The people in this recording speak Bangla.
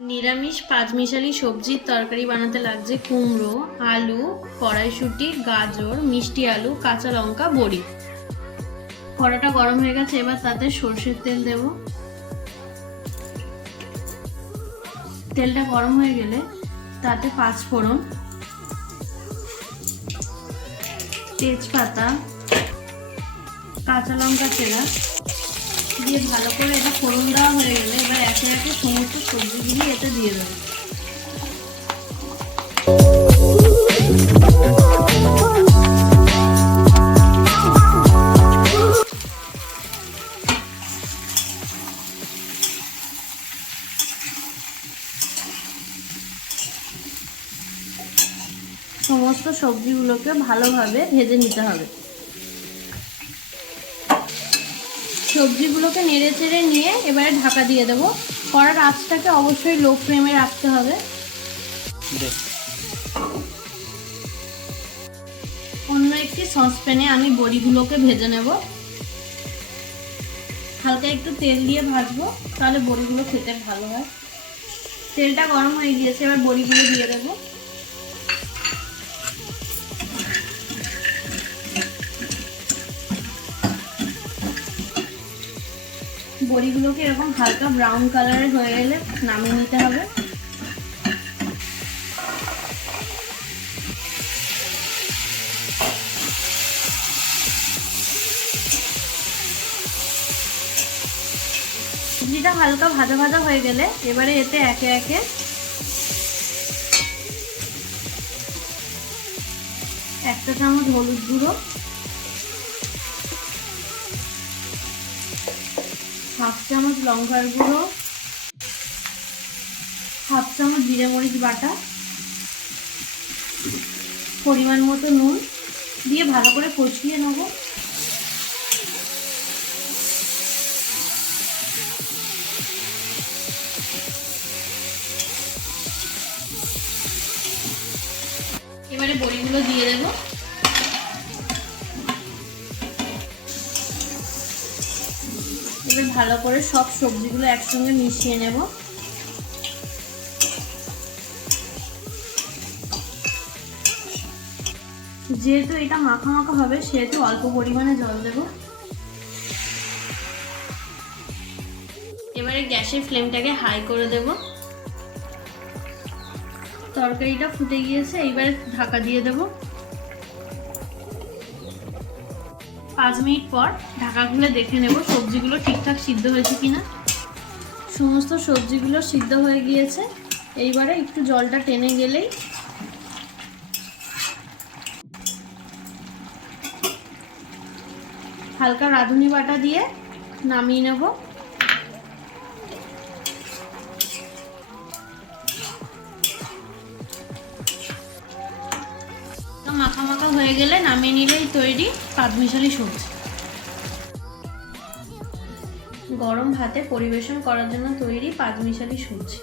নিরামিষ পাঁচমিশালি সবজির তরকারি বানাতে লাগছে কুমড়ো, আলু, কড়াইশুঁটি, গাজর, মিষ্টি আলু, কাঁচা লঙ্কা, বড়ি। কড়াটা গরম হয়ে গেছে, এবার তাতে সরষের তেল দেব। তেলটা গরম হয়ে গেলে তাতে পাঁচফোড়ন, তেজপাতা, কাঁচা লঙ্কা চেরা দিয়ে ভালো করে এটা ফোড়ন দেওয়া হয়ে গেলে এবার একে একে সমস্ত সবজিগুলি এতে দিয়ে দেবো। সমস্ত সবজিগুলোকে ভালোভাবে ভেজে নিতে হবে। সবজিগুলোকে নেড়ে চেড়ে নিয়ে এবারে ঢাকা দিয়ে দেবো। কড়ার আঁচটাকে অবশ্যই লো ফ্লেমে রাখতে হবে। অন্য একটি সসপ্যানে আমি বড়িগুলোকে ভেজে নেব। হালকা একটু তেল দিয়ে ভাজবো, তাহলে বড়িগুলো খেতে ভালো হয়। তেলটা গরম হয়ে গিয়েছে, এবার বড়িগুলো দিয়ে দেবো। বড়িগুলোকে এরকম হালকা ব্রাউন কালারের হয়ে গেলে নামিয়ে নিতে হবে। সবজিটা হালকা ভাজা ভাজা হয়ে গেলে এবারে এতে একে একে একটা চামচ হলুদ গুঁড়ো, হাফ চামচ লঙ্কার গুঁড়ো, হাফ চামচ জিরে মরিচ বাটা, পরিমাণ মতো নুন দিয়ে ভালো করে কষিয়ে নেব। এবারে বড়িগুলো দিয়ে দেব। এবার ভালো করে সব সবজিগুলো একসঙ্গে মিশিয়ে নেব। যেহেতু এটা মাখা মাখা হবে সেহেতু অল্প পরিমাণে জল দেব। এবারে গ্যাসের ফ্লেমটাকে হাই করে দেব। তরকারিটা ফুটে গিয়েছে, এইবারে ঢাকা দিয়ে দেব। 5 মিনিট পর ঢাকা খুলে দেখে নেব সবজিগুলো ঠিকঠাক সিদ্ধ হয়েছে কিনা। সমস্ত সবজিগুলো সিদ্ধ হয়ে গিয়েছে। এইবারে একটু জলটা টেনে গেলেই হালকা রাঁধুনি বাটা দিয়ে নামিয়ে নেব। মাখা মাখা হয়ে গেলে নামিয়ে নিলেই তৈরি পাঁচমিশালি সবজি। গরম ভাতে পরিবেশন করার জন্য তৈরি পাঁচমিশালি সবজি।